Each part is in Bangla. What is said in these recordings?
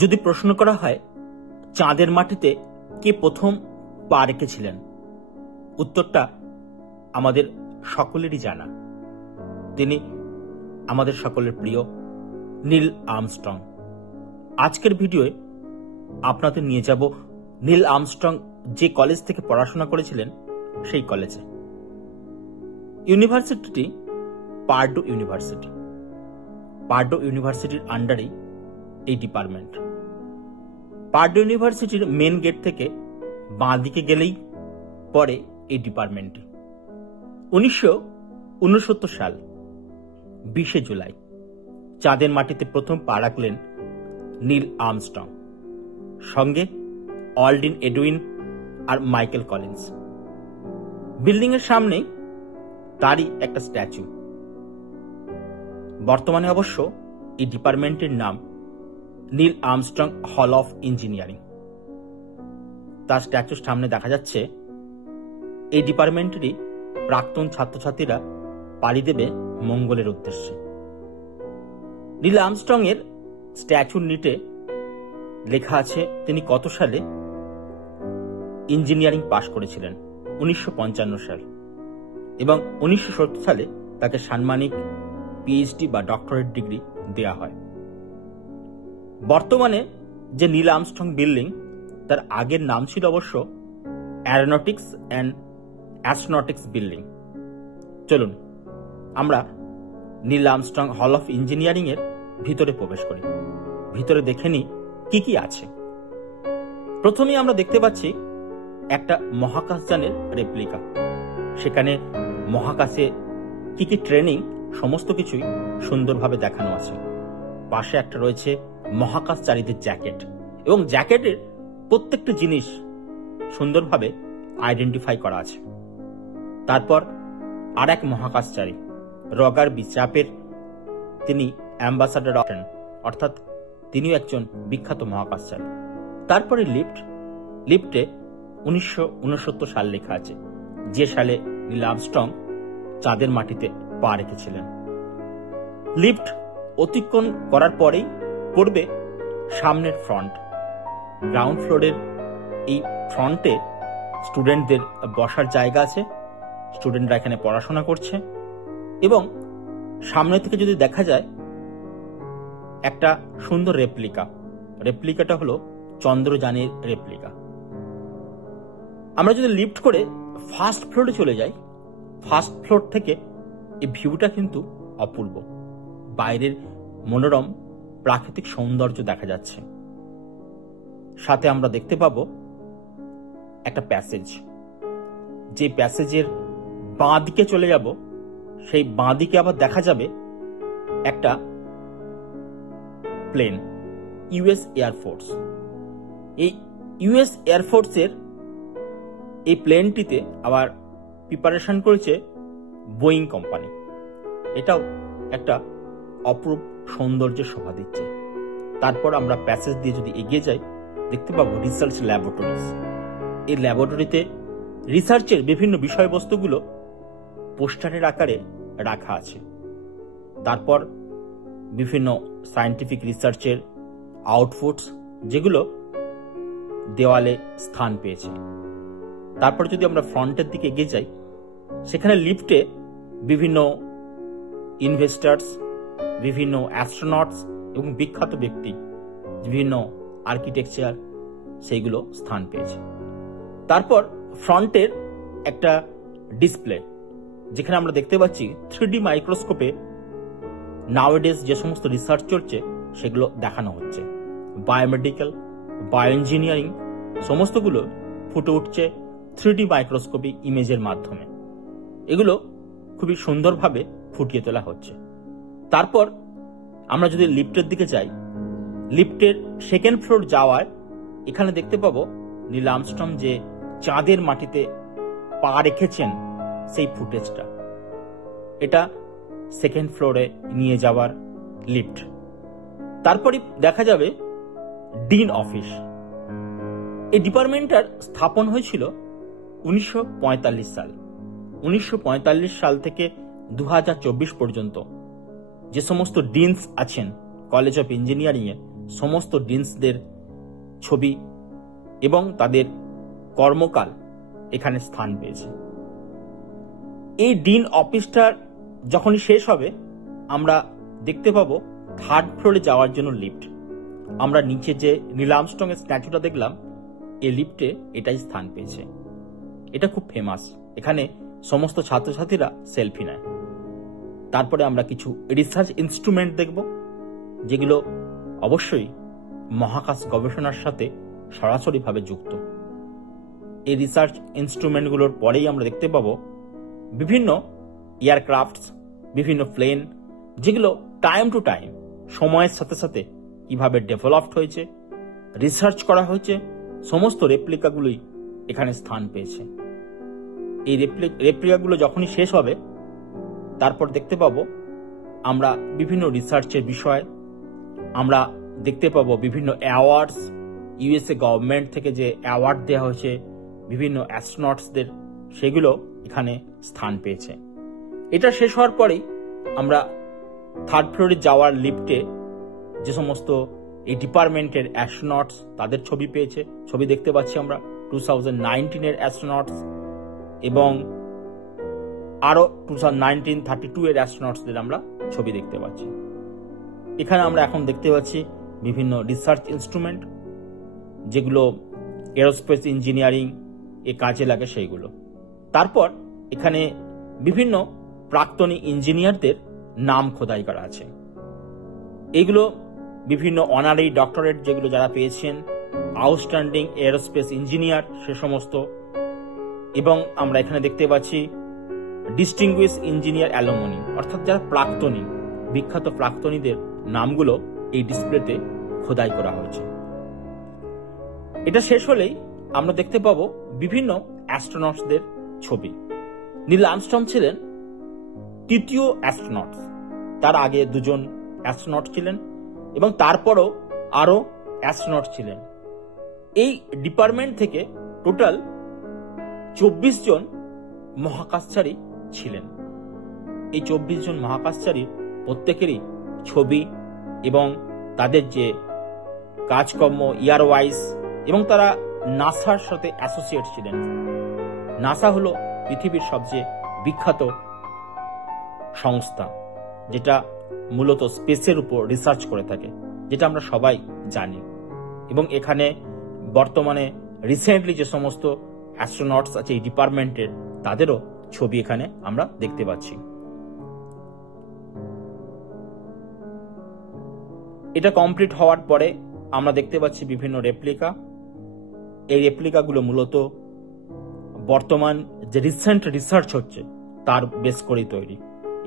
যদি প্রশ্ন করা হয় চাঁদের মাটিতে কে প্রথম পা রেখেছিলেন, উত্তরটা আমাদের সকলেরই জানা। তিনি আমাদের সকলের প্রিয় নীল আর্মস্ট্রং। আজকের ভিডিওয়ে আপনাদের নিয়ে যাব নীল আর্মস্ট্রং যে কলেজ থেকে পড়াশোনা করেছিলেন সেই কলেজে। ইউনিভার্সিটিটি পার্ডু ইউনিভার্সিটি। পার্ডু ইউনিভার্সিটির আন্ডারেই এই ডিপার্টমেন্ট। পার্ডু ইউনিভার্সিটির মেন গেট থেকে বাঁ দিকে গেলেই পড়ে এই ডিপার্টমেন্টটি। 1969 সাল 20 জুলাই চাঁদের মাটিতে প্রথম পা রাখলেন নীল আর্মস্ট্রং, সঙ্গে অলডিন এডউইন আর মাইকেল কলিন্স। বিল্ডিং এর সামনে তারই একটা স্ট্যাচু। বর্তমানে অবশ্য এই ডিপার্টমেন্টের নাম Neil Armstrong hall of engineering. তার স্ট্যাচুর সামনে দেখা যাচ্ছে এই ডিপার্টমেন্টেরই প্রাক্তন ছাত্রছাত্রীরা পাড়ি দেবে মঙ্গলের উদ্দেশ্যে। নীল আর্মস্ট্রং এর স্ট্যাচুর নিটে লেখা আছে তিনি কত সালে ইঞ্জিনিয়ারিং পাশ করেছিলেন, 1955 সাল, এবং 1970 সালে তাকে সাম্মানিক পিএইচডি বা ডক্টরেট ডিগ্রি দেয়া হয়। বর্তমানে যে নীল আর্মস্ট্রং বিল্ডিং, তার আগের নাম ছিল অবশ্য অ্যারোনটিক্স অ্যান্ড অ্যাস্ট্রোনটিক্স বিল্ডিং। চলুন আমরা Neil Armstrong hall of engineering এর ভিতরে প্রবেশ করি, ভিতরে দেখে নিই কি কি আছে। প্রথমেই আমরা দেখতে পাচ্ছি একটা মহাকাশযানের রেপ্লিকা। সেখানে মহাকাশে কি কি ট্রেনিং সমস্ত কিছুই সুন্দরভাবে দেখানো আছে। পাশে একটা রয়েছে মহাকাশচারীদের জ্যাকেট, এবং জ্যাকেটের প্রত্যেকটা জিনিস সুন্দরভাবে আইডেন্টিফাই করা আছে। তারপর আর এক মহাকাশচারী রগার বিচাপের, তিনি অ্যাম্বাসাডার অর্থাৎ তিনিও একজন বিখ্যাত মহাকাশচারী। তারপরে লিফটে 1969 সাল লেখা আছে, যে সালে নীল আর্মস্ট্রং চাঁদের মাটিতে পা রেখেছিলেন। লিফট অতিক্রম করার পরেই পড়বে সামনের ফ্রন্ট। গ্রাউন্ড ফ্লোরের এই ফ্রন্টে স্টুডেন্টদের বসার জায়গা আছে। স্টুডেন্টরা এখানে পড়াশোনা করছে, এবং সামনে থেকে যদি দেখা যায় একটা সুন্দর রেপ্লিকাটা হলো চন্দ্রযানের রেপ্লিকা। আমরা যদি লিফট করে ফার্স্ট ফ্লোরে চলে যাই, ফার্স্ট ফ্লোর থেকে এই ভিউটা কিন্তু অপূর্ব। বাইরের মনোরম প্রাকৃতিক সৌন্দর্য দেখা যাচ্ছে। সাথে আমরা দেখতে পাবো একটা প্যাসেজ। যে প্যাসেজের বাঁ দিকে চলে যাব, সেই বাঁ দিকে আবার দেখা যাবে একটা প্লেন, ইউএস এয়ারফোর্স। এই ইউএস এয়ারফোর্সের এই প্লেনটিতে আবার প্রিপারেশন করেছে বোয়িং কোম্পানি। এটাও একটা অপরূপ সৌন্দর্যের শোভা দিচ্ছে। তারপর আমরা প্যাসেজ দিয়ে যদি এগিয়ে যাই, দেখতে পাবো রিসার্চ ল্যাবরেটরিজ। এই ল্যাবরেটরিতে রিসার্চের বিভিন্ন বিষয়বস্তুগুলো পোস্টারের আকারে রাখা আছে। তারপর বিভিন্ন সায়েন্টিফিক রিসার্চের আউটপুটস, যেগুলো দেওয়ালে স্থান পেয়েছে। তারপর যদি আমরা ফ্রন্টের দিকে এগিয়ে যাই, সেখানে লিফটে বিভিন্ন ইনভেস্টার্স, বিভিন্ন অ্যাস্ট্রোনটস এবং বিখ্যাত ব্যক্তি, বিভিন্ন আর্কিটেকচার, সেইগুলো স্থান পেয়েছে। তারপর ফ্রন্টের একটা ডিসপ্লে, যেখানে আমরা দেখতে পাচ্ছি 3D মাইক্রোস্কোপে নাওয়েডেজ যে সমস্ত রিসার্চ চলছে সেগুলো দেখানো হচ্ছে। বায়োমেডিক্যাল, বায়ো ইঞ্জিনিয়ারিং সমস্তগুলো ফুটে উঠছে 3D মাইক্রোস্কোপি ইমেজের মাধ্যমে। এগুলো খুবই সুন্দরভাবে ফুটিয়ে তোলা হচ্ছে। তারপর আমরা যদি লিফটের দিকে যাই, লিফটের সেকেন্ড ফ্লোর যাওয়ায় এখানে দেখতে পাবো নীল আর্মস্ট্রং যে চাঁদের মাটিতে পা রেখেছেন সেই ফুটেজটা। এটা সেকেন্ড ফ্লোরে নিয়ে যাওয়ার লিফট। তারপরে দেখা যাবে ডিন অফিস। এই ডিপার্টমেন্টটার স্থাপন হয়েছিল 1945 সাল। 1945 সাল থেকে 2024 পর্যন্ত যে সমস্ত ডিনস আছেন কলেজ অফ ইঞ্জিনিয়ারিং এ, সমস্ত ডিনসদের ছবি এবং তাদের কর্মকাল এখানে স্থান পেয়েছে। এই ডিন অফিসটা যখনই শেষ হবে আমরা দেখতে পাবো 3rd ফ্লোরে যাওয়ার জন্য লিফট। আমরা নিচে যে নীল আর্মস্ট্রং এর স্ট্যাচুটা দেখলাম, এই লিফটে এটাই স্থান পেয়েছে। এটা খুব ফেমাস, এখানে সমস্ত ছাত্রছাত্রীরা সেলফি নেয়। তারপরে আমরা কিছু রিসার্চ ইনস্ট্রুমেন্ট দেখব, যেগুলো অবশ্যই মহাকাশ গবেষণার সাথে সরাসরিভাবে যুক্ত। এই রিসার্চ ইনস্ট্রুমেন্টগুলোর পরেই আমরা দেখতে পাবো বিভিন্ন এয়ারক্রাফটস, বিভিন্ন প্লেন, যেগুলো টাইম টু টাইম সময়ের সাথে সাথে কিভাবে ডেভেলপড হয়েছে, রিসার্চ করা হয়েছে, সমস্ত রেপ্লিকাগুলোই এখানে স্থান পেয়েছে। এই রেপ্লিকাগুলো যখনই শেষ হবে তারপর দেখতে পাবো আমরা বিভিন্ন রিসার্চের বিষয়, আমরা দেখতে পাবো বিভিন্ন অ্যাওয়ার্ডস, ইউএসএ গভর্নমেন্ট থেকে যে অ্যাওয়ার্ড দেওয়া হয়েছে বিভিন্ন অ্যাস্ট্রোনটসদের, সেগুলো এখানে স্থান পেয়েছে। এটা শেষ হওয়ার পরেই আমরা 3rd ফ্লোরে যাওয়ার লিফটে যে সমস্ত এই ডিপার্টমেন্টের অ্যাস্ট্রোনটস তাদের ছবি পেয়েছে, ছবি দেখতে পাচ্ছি আমরা 2019 এর অ্যাস্ট্রোনটস এবং আরো 2032 এর অ্যাস্ট্রোনটসদের আমরা ছবি দেখতে পাচ্ছি। এখানে আমরা এখন দেখতে পাচ্ছি বিভিন্ন রিসার্চ ইনস্ট্রুমেন্ট, যেগুলো এরোস্পেস ইঞ্জিনিয়ারিং এ কাজে লাগে সেইগুলো। তারপর এখানে বিভিন্ন প্রাক্তনী ইঞ্জিনিয়ারদের নাম খোদাই করা আছে। এগুলো বিভিন্ন অনারি ডক্টরেট যেগুলো যারা পেয়েছেন, আউটস্ট্যান্ডিং এরোস্পেস ইঞ্জিনিয়ার সে সমস্ত, এবং আমরা এখানে দেখতে পাচ্ছি ডিস্টিংগুইশ ইঞ্জিনিয়ার অ্যালুমনি, অর্থাৎ যারা প্রাক্তনী, বিখ্যাত প্রাক্তনীদের নামগুলো এই ডিসপ্লেতে খোদাই করা হয়েছে। এটা শেষ হলেই আমরা দেখতে পাবো বিভিন্ন অ্যাস্ট্রোনটসদের ছবি। নীল আর্মস্ট্রং ছিলেন তৃতীয় অ্যাস্ট্রোনট, তার আগে 2 জন অ্যাস্ট্রোনট ছিলেন এবং তারপরও আরো অ্যাস্ট্রোনট ছিলেন। এই ডিপার্টমেন্ট থেকে টোটাল 24 জন মহাকাশচারী ছিলেন। এই 24 জন মহাকাশচারীর প্রত্যেকেরই ছবি এবং তাদের যে কাজকর্ম ইয়ার ওয়াইজ, এবং তারা নাসার সাথে অ্যাসোসিয়েট ছিলেন। নাসা হলো পৃথিবীর সবচেয়ে বিখ্যাত সংস্থা, যেটা মূলত স্পেসের উপর রিসার্চ করে থাকে, যেটা আমরা সবাই জানি। এবং এখানে বর্তমানে রিসেন্টলি যে সমস্ত অ্যাস্ট্রোনটস আছে এই ডিপার্টমেন্টের, তাদেরও ছবি এখানে আমরা দেখতে পাচ্ছি। এটা কমপ্লিট হওয়ার পরে আমরা দেখতে পাচ্ছি বিভিন্ন রেপ্লিকা। এই রেপ্লিকাগুলো মূলত বর্তমান যে রিসেন্ট রিসার্চ হচ্ছে তার বেস করেই তৈরি।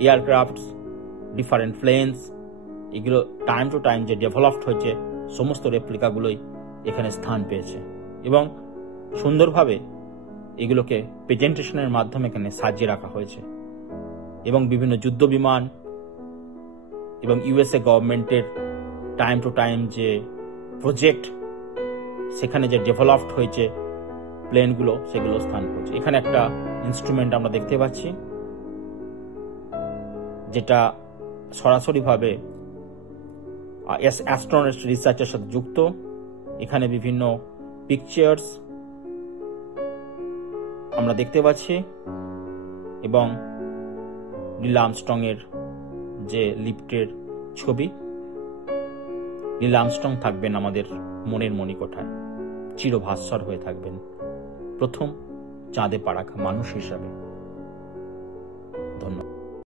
এয়ারক্রাফটস, ডিফারেন্ট প্লেনস, এগুলো টাইম টু টাইম যে ডেভেলপড হয়েছে সমস্ত রেপ্লিকাগুলোই এখানে স্থান পেয়েছে এবং সুন্দরভাবে এগুলোকে প্রেজেন্টেশনের মাধ্যমে এখানে সাজিয়ে রাখা হয়েছে। এবং বিভিন্ন যুদ্ধ বিমান এবং ইউএসএ গভর্নমেন্টের টাইম টু টাইম যে প্রজেক্ট, সেখানে যে ডেভেলপড হয়েছে প্লেনগুলো, সেগুলো স্থান পেয়েছে। এখানে একটা ইনস্ট্রুমেন্ট আমরা দেখতে পাচ্ছি, যেটা সরাসরিভাবে অ্যাস্ট্রোনট রিসার্চের সাথে যুক্ত। এখানে বিভিন্ন পিকচার্স আমরা দেখতে পাচ্ছি এবং নীল আর্মস্ট্রং এর যে লিফটের ছবি। নীল আর্মস্ট্রং থাকবেন আমাদের মনের মণিকোঠায়, চিরভাস্বর হয়ে থাকবেন, প্রথম চাঁদে পা রাখা মানুষ হিসাবে। ধন্যবাদ।